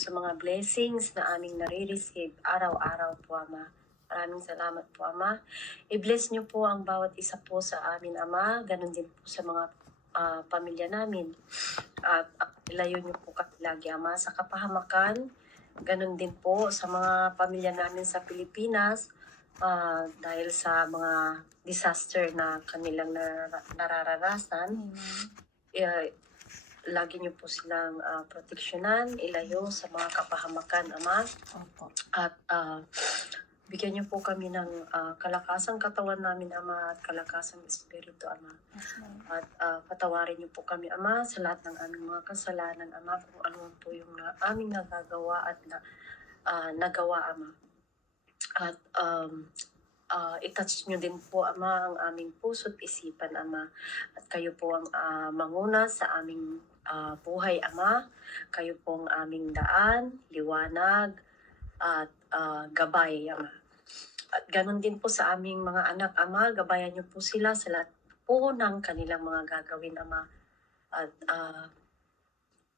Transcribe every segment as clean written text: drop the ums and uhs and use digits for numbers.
sa mga blessings na aming nare-receive araw-araw po, Ama. Maraming salamat po, Ama. I-bless niyo po ang bawat isa po sa amin, Ama. Ganon din po sa mga pamilya namin. At ilayo niyo po kami lagi, Ama, sa kapahamakan. Ganon din po sa mga pamilya namin sa Pilipinas. Dahil sa mga disaster na kanilang nararanasan. Lagi niyo po silang proteksyonan, ilayo sa mga kapahamakan, Ama. Opo. At bigyan niyo po kami ng kalakasang katawan namin, Ama, at kalakasang espiritu, Ama. At patawarin niyo po kami, Ama, sa lahat ng aming mga kasalanan, Ama, kung ano po yung aming nagagawa at nagawa, Ama. At i-touch nyo din po, Ama, ang aming puso't isipan, Ama. At kayo po ang manguna sa aming buhay, Ama. Kayo po ang aming daan, liwanag, at gabay, Ama. At ganun din po sa aming mga anak, Ama. Gabayan nyo po sila sa lahat po ng kanilang mga gagawin, Ama. At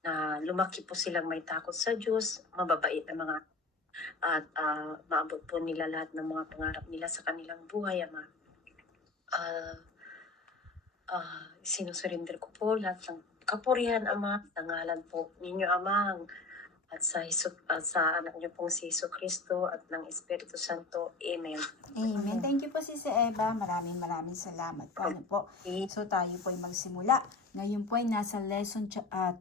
na lumaki po silang may takot sa Diyos, mababait na mga at maabot po nila lahat ng mga pangarap nila sa kanilang buhay, Ama. Sinusurinder ko po lahat ng kapurihan, Ama, sa ngalan po ninyo, Ama, at sa anak niyo pong si Jesu Kristo at ng Espiritu Santo. Amen. Amen. Thank you po, Sis Eva. Maraming salamat po. Ano po? So tayo po ay magsimula. Ngayon po ay nasa lesson 25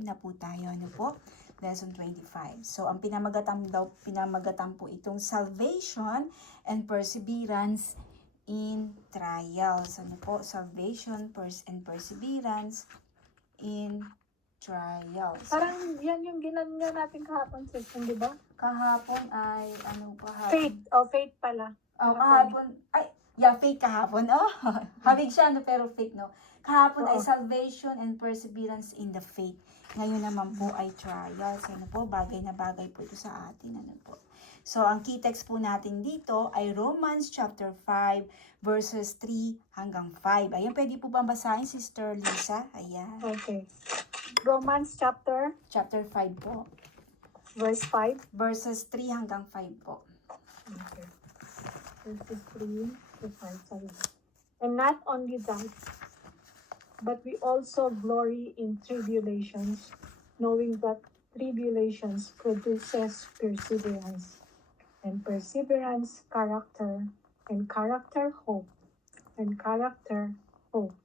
na po tayo. Ano po? Lesson 25. So, ang pinamagatan po itong salvation and perseverance in trials. Ano po? Salvation and perseverance in trials. Parang yan yung ginanyo natin kahapon, sis, di ba? Kahapon ay, kahapon? Faith. Faith pala. Kahapon. Faith kahapon. Habig siya, pero faith, no? Kahapon ay salvation and perseverance in the faith. Ngayon naman po ay trials. Ano po? Bagay na bagay po ito sa atin. Ano po? So, ang key text po natin dito ay Romans chapter 5 verses 3 hanggang 5. Ayan, pwede po ba basahin, Sister Lisa? Ayan. Okay. Romans chapter 5 po. verse 5. Verses 3 hanggang 5 po. Okay. Verses 3 to 5. Sorry. And not only that, but we also glory in tribulations, knowing that tribulations produces perseverance, and perseverance character, and character hope, and character hope.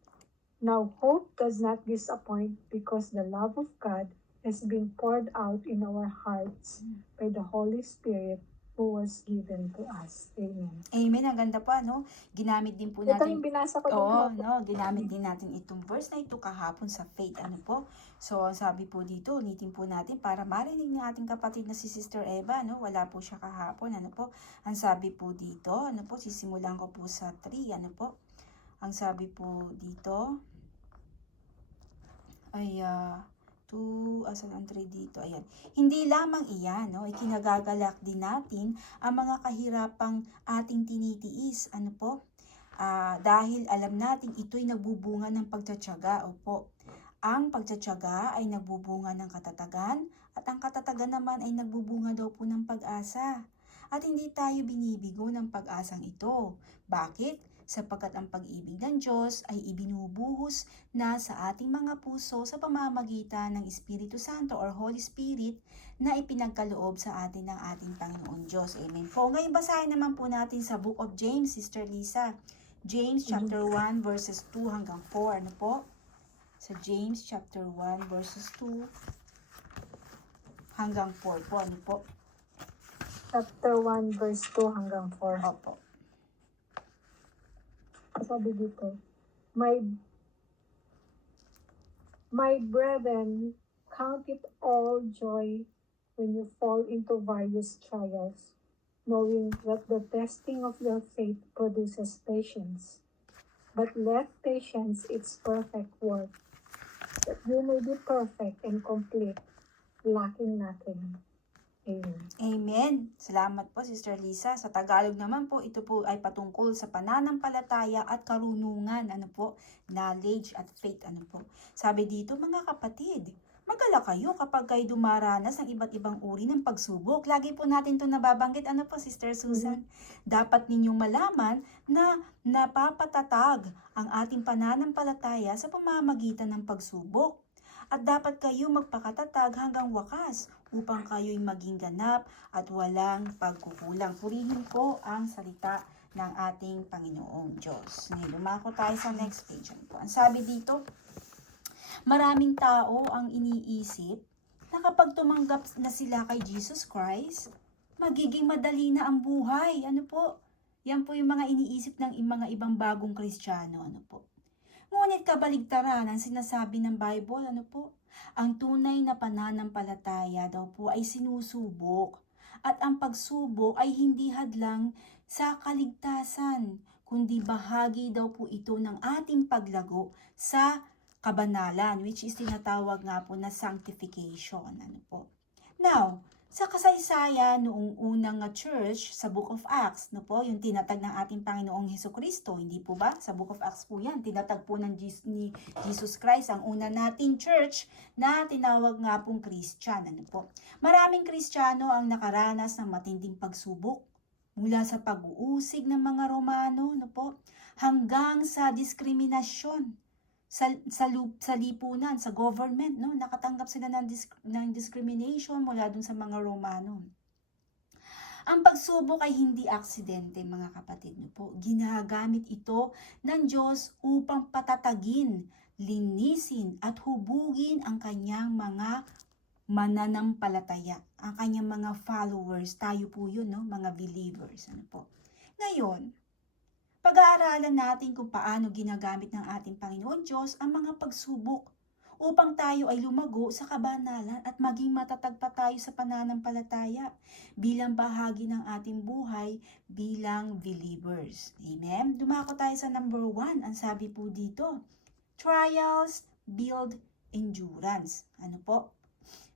Now hope does not disappoint, because the love of God has been poured out in our hearts by the Holy Spirit who was given to us. Amen. Amen. Ang ganda po, no? Ginamit din po Ito natin. yung binasa ko din Oo, kahapon. no? Ginamit din natin itong verse na ito kahapon sa faith. Ano po? So, ang sabi po dito, ulitin po natin para marinig ng ating kapatid na si Sister Eva, no? Wala po siya kahapon. Ano po? Ang sabi po dito, ano po? Sisimulan ko po sa 3. Ano po? Ang sabi po dito ay 3 dito, ayan. Hindi lamang iyan, no? Ikinagagalak din natin ang mga kahirapang ating tinitiis, ano po? Dahil alam natin ito'y nagbubunga ng pagtsatsaga, opo. Ang pagtsatsaga ay nagbubunga ng katatagan, at ang katatagan naman ay nagbubunga daw po ng pag-asa. At hindi tayo binibigo ng pag-asang ito. Bakit? Sapagkat ang pag-ibig ng Diyos ay ibinubuhos na sa ating mga puso sa pamamagitan ng Espiritu Santo or Holy Spirit na ipinagkaloob sa atin ng ating Panginoon Diyos. Amen po. Ngayon basahin naman po natin sa Book of James, Sister Lisa. James chapter 1 verses 2 hanggang 4. Ano po? Sa James chapter 1 verses 2 hanggang 4 po. Ano po? Chapter 1 verse 2 hanggang 4. Opo. Sabi dito, My brethren, count it all joy when you fall into various trials, knowing that the testing of your faith produces patience. But let patience its perfect work, that you may be perfect and complete, lacking nothing. Amen. Amen. Salamat po, Sister Lisa. Sa Tagalog naman po, ito po ay patungkol sa pananampalataya at karunungan, knowledge at faith, Sabi dito, mga kapatid, Mag-alala kayo kapag kayo dumaranas ng iba't ibang uri ng pagsubok. Lagi po natin ito nababanggit. Ano po, Sister Susan? Dapat ninyong malaman na napapatatag ang ating pananampalataya sa pamamagitan ng pagsubok. At dapat kayo magpakatatag hanggang wakas upang kayo'y maging ganap at walang pagkukulang. Purihin po ang salita ng ating Panginoong Diyos. Ngayon, lumako tayo sa next page. Ang sabi dito, maraming tao ang iniisip na kapag tumanggap na sila kay Jesus Christ, magiging madali na ang buhay. Ano po? Yan po yung mga iniisip ng mga ibang bagong Kristiyano. Ano po? Ngunit kabaligtaran ang sinasabi ng Bible, ano po? Ang tunay na pananampalataya daw po ay sinusubok. At ang pagsubok ay hindi hadlang sa kaligtasan, kundi bahagi daw po ito ng ating paglago sa kabanalan, which is tinatawag nga po na sanctification. Ano po? Now, sa kasaysayan noong unang church sa Book of Acts, no po, yung tinatag ng ating Panginoong Hesukristo, hindi po ba? Sa Book of Acts po yan, tinatag po ni Jesus Christ, ang una nating church na tinawag nga pong Christian. Ano po? Maraming Kristiyano ang nakaranas ng matinding pagsubok mula sa pag-uusig ng mga Romano, no po, hanggang sa diskriminasyon sa lipunan, sa government, no? Nakatanggap sila ng discrimination mula dun sa mga Romano. Ang pagsubok ay hindi aksidente, mga kapatid, no po. Ginagamit ito ng Diyos upang patatagin, linisin at hubugin ang kanyang mga mananampalataya, ang kanyang mga followers. Tayo po yun, no? Mga believers. Ano po? Ngayon, pag-aaralan natin kung paano ginagamit ng ating Panginoon Diyos ang mga pagsubok upang tayo ay lumago sa kabanalan at maging matatag pa tayo sa pananampalataya bilang bahagi ng ating buhay bilang believers. Amen? Dumako tayo sa number 1. Ang sabi po dito, trials build endurance. Ano po?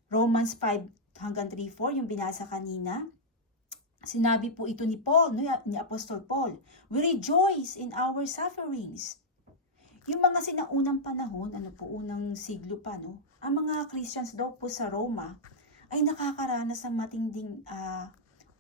Romans 5 hanggang 3:4, yung binasa kanina. Sinabi po ito ni Paul, no, ni Apostol Paul, we rejoice in our sufferings. Yung mga sinaunang panahon, ano po, unang siglo pa, no, ang mga Christians daw po sa Roma ay nakakaranas ng matinding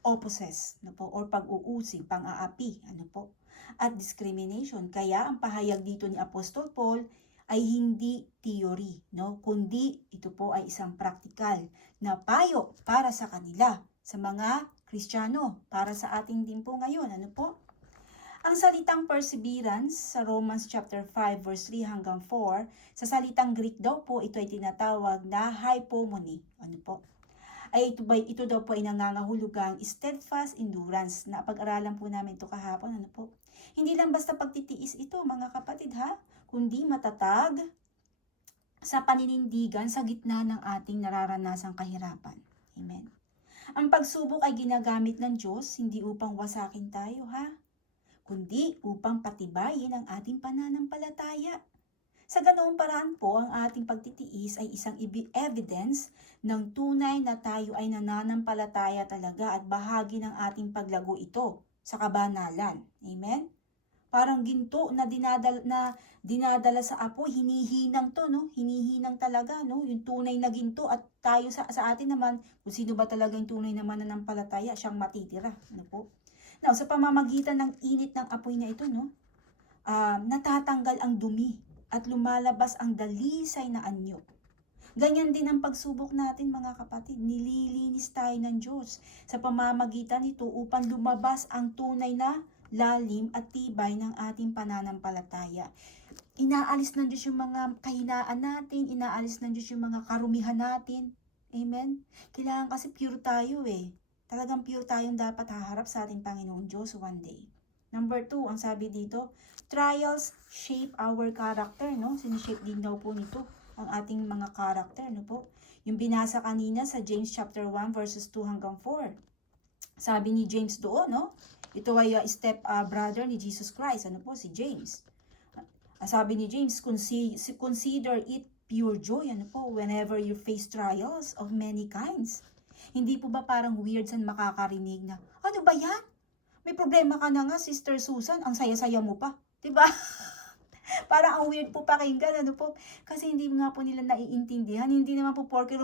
opposes, no po, or pag-uusig, pang-aapi, ano po, at discrimination. Kaya ang pahayag dito ni Apostol Paul ay hindi theory, no, kundi ito po ay isang praktikal na payo para sa kanila, sa mga Kristiyano, para sa ating din po ngayon. Ano po? Ang salitang perseverance sa Romans chapter 5 verse 3 hanggang 4, sa salitang Greek daw po, ito ay tinatawag na hypomone. Ano po? Ito daw po ay nangangahulugang steadfast endurance. Na pag-aralan po namin ito kahapon. Ano po? Hindi lang basta pagtitiis ito, mga kapatid, ha? Kundi matatag sa paninindigan sa gitna ng ating nararanasang kahirapan. Amen. Ang pagsubok ay ginagamit ng Diyos hindi upang wasakin tayo, ha? Kundi upang patibayin ang ating pananampalataya. Sa ganoong paraan po, ang ating pagtitiis ay isang evidence ng tunay na tayo ay nananampalataya talaga at bahagi ng ating paglago ito sa kabanalan. Amen? Parang ginto na dinadala sa apoy, hinihinang to, no? Hinihinang talaga, no? Yung tunay na ginto, at tayo sa atin naman, kung sino ba talaga yung tunay na mananampalataya, siyang matitira, ano po? Now, sa pamamagitan ng init ng apoy na ito, no? Natatanggal ang dumi at lumalabas ang dalisay na anyo. Ganyan din ang pagsubok natin, mga kapatid. Nililinis tayo ng Diyos sa pamamagitan nito upang lumabas ang tunay na lalim at tibay ng ating pananampalataya. Inaalis ng Diyos yung mga kahinaan natin, inaalis ng Diyos yung mga karumihan natin. Amen? Kailangan kasi pure tayo eh. Talagang pure tayong dapat haharap sa ating Panginoong Diyos one day. Number 2, ang sabi dito, trials shape our character, no? Sinishape din daw po nito ang ating mga character, no po? Yung binasa kanina sa James chapter 1 verses 2 hanggang 4. Sabi ni James doon, no? Ito ay step brother ni Jesus Christ. Ano po? Si James. Sabi ni James, consider it pure joy. Ano po? Whenever you face trials of many kinds. Hindi po ba parang weird sa makakarinig na, ano ba yan? May problema ka na nga, Sister Susan. Ang saya-saya mo pa. Diba? Parang ang weird po pakinggan, ano po? Kasi hindi nga po nila naiintindihan. Hindi naman po porke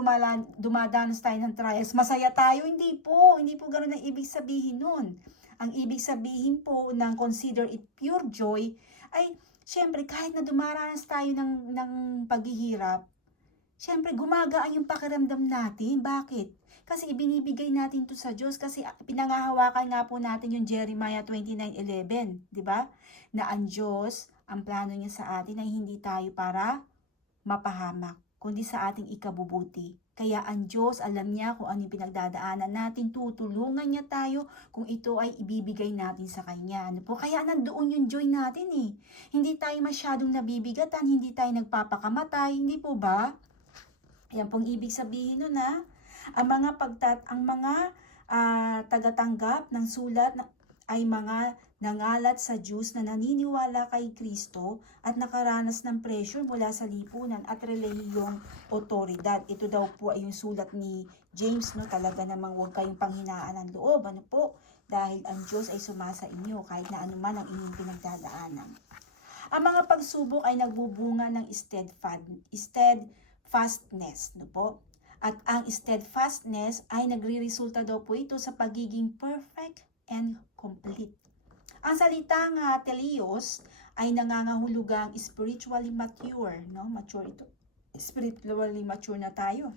dumadanas tayo ng trials, masaya tayo. Hindi po ganun ang ibig sabihin nun. Ang ibig sabihin po ng consider it pure joy ay, syempre, kahit na dumaranas tayo ng paghihirap, syempre, gumagaan yung pakiramdam natin. Bakit? Kasi ibinibigay natin to sa Diyos. Kasi pinangahawakan nga po natin yung Jeremiah 29:11, di ba? Na ang Diyos, ang plano niya sa atin ay hindi tayo para mapahamak, kundi sa ating ikabubuti. Kaya ang Diyos, alam niya kung ano yung pinagdadaanan natin, tutulungan niya tayo kung ito ay ibibigay natin sa Kanya. Ano po? Kaya nandoon yung joy natin eh. Hindi tayo masyadong nabibigatan, hindi tayo nagpapakamatay, hindi po ba? Ayan pong ibig sabihin nun ha. Ang mga tagatanggap ng sulat ay mga nangalat sa Diyos na naniniwala kay Kristo at nakaranas ng pressure mula sa lipunan at relihiyong otoridad. Ito daw po ay yung sulat ni James, no? Talaga namang huwag kayong panghinaan ng loob, ano po? Dahil ang Diyos ay sumasa inyo kahit na anuman ang inyong pinagdadaanan. Ang mga pagsubok ay nagbubunga ng steadfastness, no po? At ang steadfastness ay nagre-resulta daw po ito sa pagiging perfect and complete. Ang salitang teleos ay nangangahulugang spiritually mature, no? Mature ito. Spiritually mature na tayo.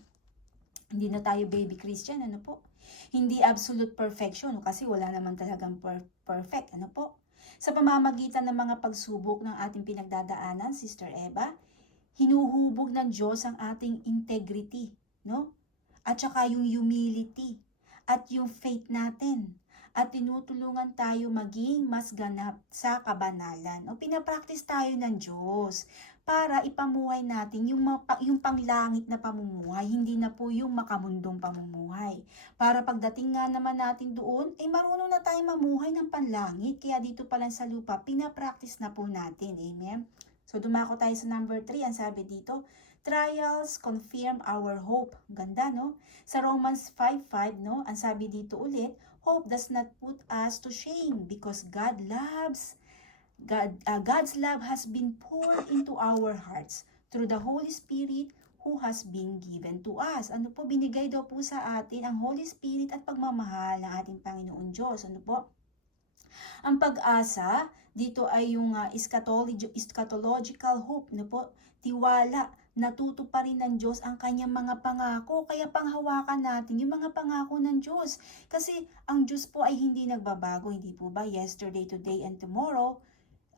Hindi na tayo baby Christian, ano po? Hindi absolute perfection, no? Kasi wala naman talagang perfect, ano po? Sa pamamagitan ng mga pagsubok ng ating pinagdadaanan, Sister Eva, hinuhubog ng Diyos ang ating integrity, no? At saka yung humility at yung faith natin. At tinutulungan tayo maging mas ganap sa kabanalan. O pinapractice tayo ng Diyos para ipamuhay natin yung panglangit na pamumuhay, hindi na po yung makamundong pamumuhay. Para pagdating nga naman natin doon, ay marunong na tayo mamuhay ng panlangit. Kaya dito pa lang sa lupa, pinapractice na po natin. Amen? So dumako tayo sa number 3, ang sabi dito, trials confirm our hope. Ganda, no? Sa Romans 5:5, no? Ang sabi dito ulit, hope does not put us to shame because God's love has been poured into our hearts through the Holy Spirit who has been given to us. Ano po, binigay daw po sa atin ang Holy Spirit at pagmamahal ng ating Panginoon Diyos. Ano po? Ang pag-asa, dito ay yung eschatological hope, no po? Tiwala, natutuparin ng Diyos ang kanyang mga pangako, kaya panghawakan natin yung mga pangako ng Diyos. Kasi ang Diyos po ay hindi nagbabago, hindi po ba? Yesterday, today, and tomorrow,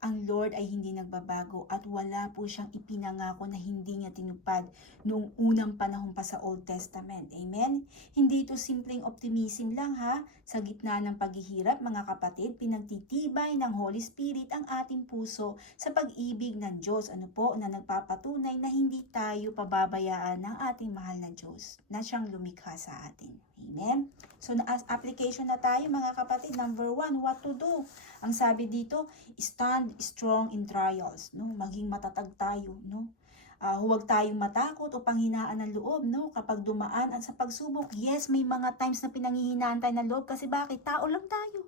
ang Lord ay hindi nagbabago at wala po siyang ipinangako na hindi niya tinupad noong unang panahon pa sa Old Testament. Amen? Hindi ito simpleng optimism lang ha. Sa gitna ng paghihirap, mga kapatid, pinagtitibay ng Holy Spirit ang ating puso sa pag-ibig ng Diyos. Ano po? Na nagpapatunay na hindi tayo pababayaan ng ating mahal na Diyos na siyang lumikha sa atin. Amen? So, application na tayo mga kapatid. Number 1, what to do? Ang sabi dito, stand strong in trials, no? Maging matatag tayo, no? Huwag tayong matakot o panghinaan ng loob, no? Kapag dumaan at sa pagsubok, yes, may mga times na pinanghihinaan tayo ng loob kasi bakit? Tao lang tayo.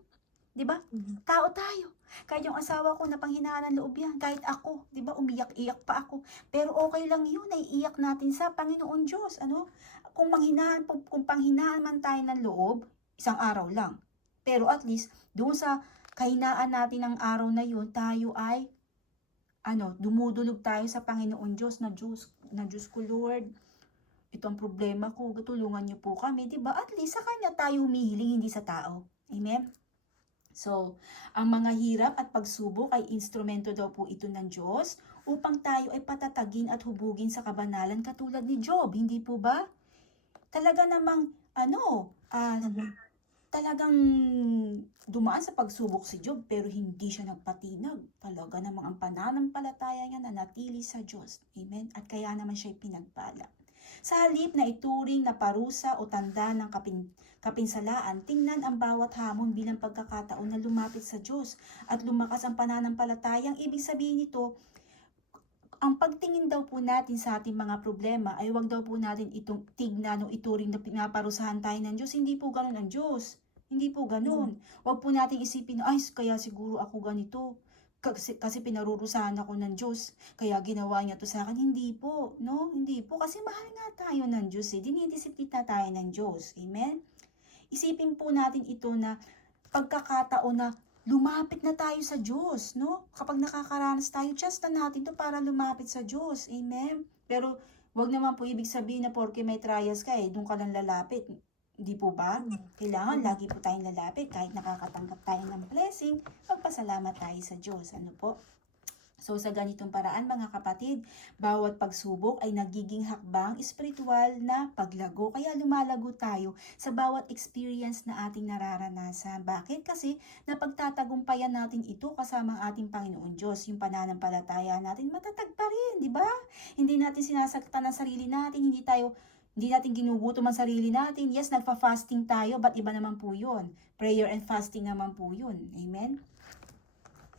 'Di ba? Tao tayo. Kahit yung asawa ko napanghinaan ng loob yan, kahit ako, 'di ba? Umiyak-iyak pa ako. Pero okay lang 'yun, naiiyak natin sa Panginoon Diyos, ano? Kung panghinaan man tayo ng loob, isang araw lang. Pero at least doon sa kahinaan natin ng araw na 'yun, tayo ay dumudulog tayo sa Panginoon Diyos na Diyos ko, Lord. Ito ang problema ko, tulungan niyo po kami, 'di ba? At least sa kanya tayo humihiling, hindi sa tao. Amen. So, ang mga hirap at pagsubok ay instrumento daw po ito ng Diyos upang tayo ay patatagin at hubugin sa kabanalan katulad ni Job, hindi po ba? Talaga namang talagang dumaan sa pagsubok si Job pero hindi siya nagpatinag. Talaga namang ang pananampalataya niya nanatili sa Diyos. Amen? At kaya naman siya pinagpala. Sa halip na ituring na parusa o tanda ng kapinsalaan, tingnan ang bawat hamon bilang pagkakataon na lumapit sa Diyos at lumakas ang pananampalataya. Ang ibig sabihin nito, ang pagtingin daw po natin sa ating mga problema ay wag daw po natin itong tignan o ituring na pinaparusahan tayo ng Diyos. Hindi po ganun ang Diyos. Hindi po ganun. Wag po natin isipin, ay kaya siguro ako ganito. kasi pinarurusahan ako ng Diyos, kaya ginawa niya to sa akin. Hindi po, no? Hindi po. Kasi mahal nga tayo ng Diyos eh. Dinidisiplina tayo ng Diyos. Amen? Isipin po natin ito na pagkakataon na lumapit na tayo sa Diyos, no? Kapag nakakaranas tayo, just na natin to para lumapit sa Diyos. Amen? Pero, wag naman po ibig sabihin na porke may trials ka doon ka lang lalapit. Hindi po ba? Kailangan lagi po tayong lalapit kahit nakakatanggap tayo ng blessing, magpasalamat tayo sa Diyos. Ano po? So sa ganitong paraan mga kapatid, bawat pagsubok ay nagiging hakbang espiritual na paglago. Kaya lumalago tayo sa bawat experience na ating nararanasan. Bakit? Kasi napagtatagumpayan natin ito kasama ang ating Panginoon Diyos. Yung pananampalataya natin matatag pa rin, di ba? Hindi natin sinasaktan ang sarili natin, hindi natin ginugutom ang sarili natin. Yes, nagfa-fasting tayo, but iba naman po yun. Prayer and fasting naman po yun. Amen?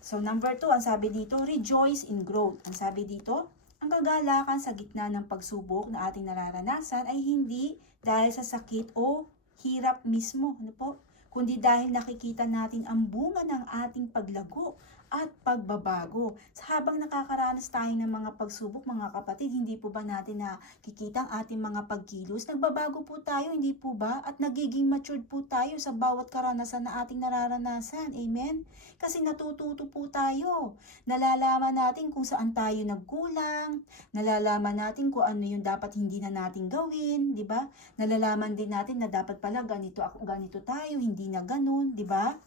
So, number 2, ang sabi dito, rejoice in growth. Ang sabi dito, ang kagalakan sa gitna ng pagsubok na ating nararanasan ay hindi dahil sa sakit o hirap mismo, ano po? Kundi dahil nakikita natin ang bunga ng ating paglago at pagbabago. Sa habang nakakaranas tayo ng mga pagsubok, mga kapatid, hindi po ba natin nakikita ang ating mga pagkilos? Nagbabago po tayo, hindi po ba? At nagiging matured po tayo sa bawat karanasan na ating nararanasan. Amen? Kasi natututo po tayo. Nalalaman natin kung saan tayo nagkulang. Nalalaman natin kung ano yung dapat hindi na natin gawin, di ba? Nalalaman din natin na dapat pala ganito tayo, hindi na ganun, di ba?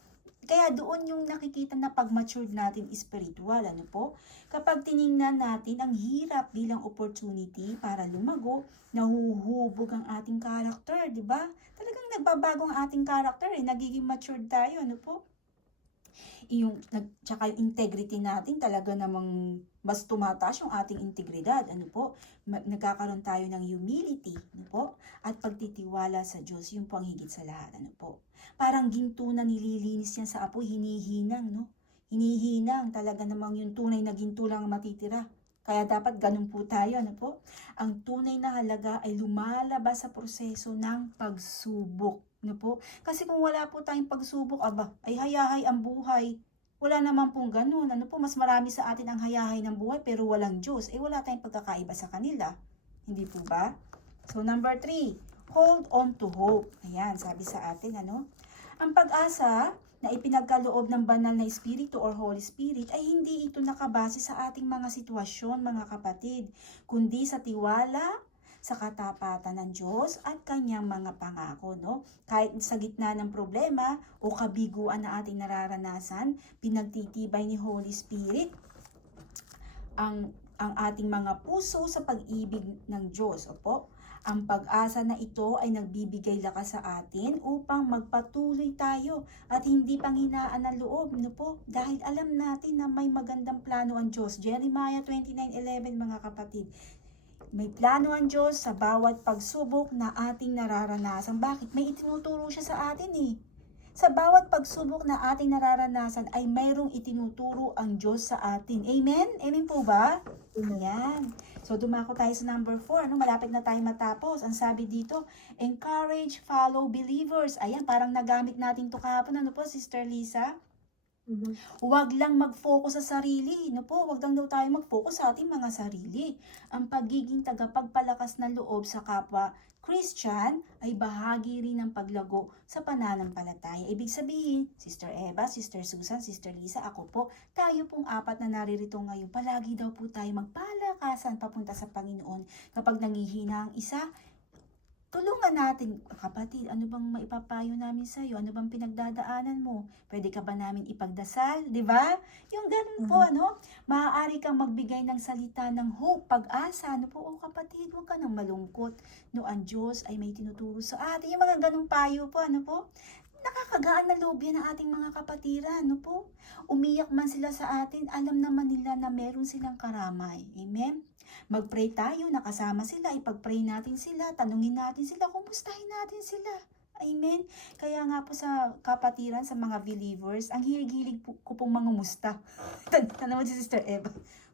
Kaya doon yung nakikita na pag-matured natin spiritual, ano po? Kapag tiningnan natin ang hirap bilang opportunity para lumago, nahuhubog ang ating character, di ba? Talagang nagbabago ang ating character, nagiging matured tayo, ano po? Tsaka yung integrity natin talaga namang mas tumataas yung ating integridad, ano po? Nagkakaroon tayo ng humility, ano po? At pagtitiwala sa Diyos, yun po ang higit sa lahat, ano po? Parang ginto na nililinis yan sa apoy, hinihinang, no? Hinihinang, talaga namang yung tunay na ginto lang matitira. Kaya dapat ganun po tayo, ano po? Ang tunay na halaga ay lumalabas sa proseso ng pagsubok, ano po? Kasi kung wala po tayong pagsubok, ay hayahay ang buhay. Wala naman pong ganun, ano po? Mas marami sa atin ang hayahay ng buhay pero walang Diyos. Wala tayong pagkakaiba sa kanila. Hindi po ba? So, number 3, hold on to hope. Ayan, sabi sa atin, ano? Ang pag-asa na ipinagkaloob ng banal na Espiritu or Holy Spirit ay hindi ito nakabase sa ating mga sitwasyon, mga kapatid, kundi sa tiwala, sa katapatan ng Diyos at kanyang mga pangako, no? Kahit sa gitna ng problema o kabiguan na ating nararanasan, pinagtitibay ni Holy Spirit ang ating mga puso sa pag-ibig ng Diyos, opo? Ang pag-asa na ito ay nagbibigay lakas sa atin upang magpatuloy tayo at hindi panghinaan ng loob, no po? Dahil alam natin na may magandang plano ang Diyos. Jeremiah 29:11, mga kapatid. May plano ang Diyos sa bawat pagsubok na ating nararanasan. Bakit? May itinuturo siya sa atin eh. Sa bawat pagsubok na ating nararanasan ay mayroong itinuturo ang Diyos sa atin. Amen? Amen po ba? Ayan. So, dumako tayo sa number 4. Malapit na tayo matapos. Ang sabi dito, encourage fellow believers. Ayan, parang nagamit natin ito kahapon. Ano po, Sister Lisa? Huwag lang mag-focus sa sarili, no po? Huwag lang daw tayo mag-focus sa ating mga sarili. Ang pagiging tagapagpalakas ng loob sa kapwa Christian ay bahagi rin ng paglago sa pananampalataya. Ibig sabihin, Sister Eva, Sister Susan, Sister Lisa, ako po, tayo pong apat na naririto ngayon, palagi daw po tayo magpalakasan papunta sa Panginoon. Kapag nangihina ang isa, tulungan natin, kapatid, ano bang maipapayo namin sa iyo? Ano bang pinagdadaanan mo? Pwede ka ba namin ipagdasal? Di ba? Yung ganun po, ano? Maaari kang magbigay ng salita ng hope, pag-asa. Ano po, kapatid, huwag ka nang malungkot. No, ang Diyos ay may tinuturo sa atin. Yung mga ganung payo po, ano po? Nakakagaan na loob yan ng ating mga kapatiran, ano po? Umiyak man sila sa atin, alam naman nila na meron silang karamay. Amen? Mag-pray tayo, nakasama sila, ipag-pray natin sila, tanungin natin sila, kumustahin natin sila. Amen? Kaya nga po sa kapatiran, sa mga believers, ang hilig-hilig ko pong mangumusta. Tanong mo si Sister Eva,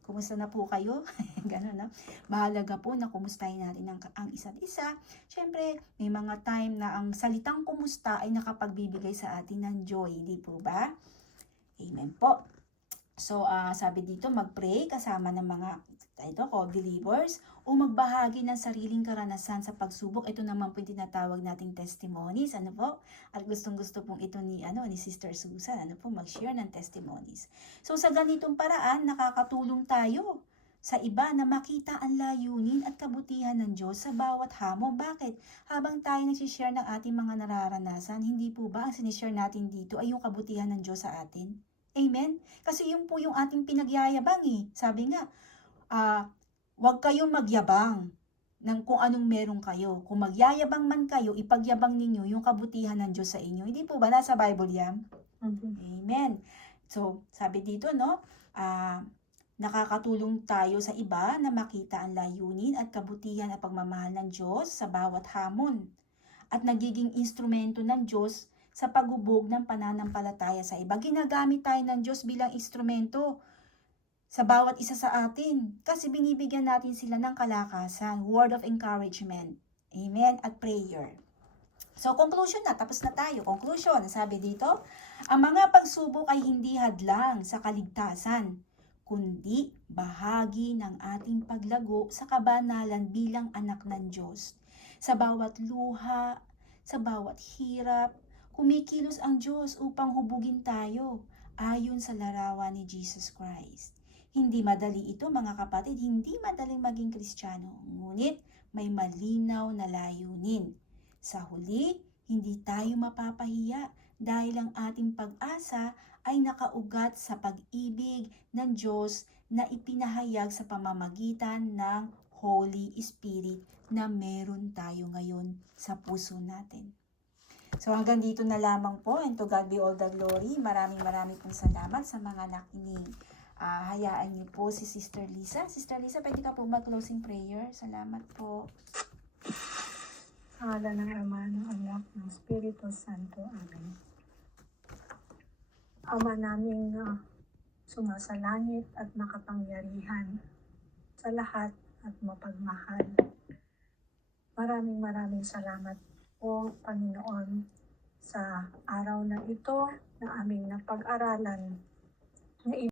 kumusta na po kayo? Ganun na. Mahalaga po na kumustahin natin ang isa't isa. Siyempre, may mga time na ang salitang kumusta ay nakapagbibigay sa atin ng joy, di po ba? Amen po. So, sabi dito, mag-pray kasama ng mga co-believers o magbahagi ng sariling karanasan sa pagsubok. Ito naman po yung tinatawag nating testimonies. Ano po? At gustong-gusto pong ito ni Sister Susan. Ano po? Mag-share ng testimonies. So, sa ganitong paraan, nakakatulong tayo sa iba na makita ang layunin at kabutihan ng Diyos sa bawat hamon. Bakit? Habang tayo nagsishare ng ating mga nararanasan, hindi po ba ang sinishare natin dito ay yung kabutihan ng Diyos sa atin? Amen? Kasi yun po yung ating pinagyayabang eh. Sabi nga, huwag kayong magyabang ng kung anong meron kayo. Kung magyayabang man kayo, ipagyabang ninyo yung kabutihan ng Diyos sa inyo. Hindi po ba nasa Bible yan? Amen. So, sabi dito, no, nakakatulong tayo sa iba na makita ang layunin at kabutihan at pagmamahal ng Diyos sa bawat hamon. At nagiging instrumento ng Diyos sa paghubog ng pananampalataya sa iba. Ginagamit tayo ng Diyos bilang instrumento sa bawat isa sa atin. Kasi binibigyan natin sila ng kalakasan, word of encouragement. Amen? At prayer. So, conclusion na. Tapos na tayo. Conclusion. Sabi dito, ang mga pagsubok ay hindi hadlang sa kaligtasan, kundi bahagi ng ating paglago sa kabanalan bilang anak ng Diyos. Sa bawat luha, sa bawat hirap, kumikilos ang Diyos upang hubugin tayo ayon sa larawan ni Jesus Christ. Hindi madali ito mga kapatid, hindi madaling maging Kristiyano, ngunit may malinaw na layunin. Sa huli, hindi tayo mapapahiya dahil ang ating pag-asa ay nakaugat sa pag-ibig ng Diyos na ipinahayag sa pamamagitan ng Holy Spirit na meron tayo ngayon sa puso natin. So hanggang dito na lamang po, and to God be all the glory. Maraming pong salamat sa mga nakinig. Hayaan niyo po si Sister Lisa. Sister Lisa, pwede ka po mag-closing prayer? Salamat po. Sa ngalan ng Ama, ng Anak, ng Espiritu Santo. Amen. Ama naming sumasalangit at makapangyarihan sa lahat at mapagmahal. Maraming salamat po, Panginoon, sa araw na ito na aming napag-aralan na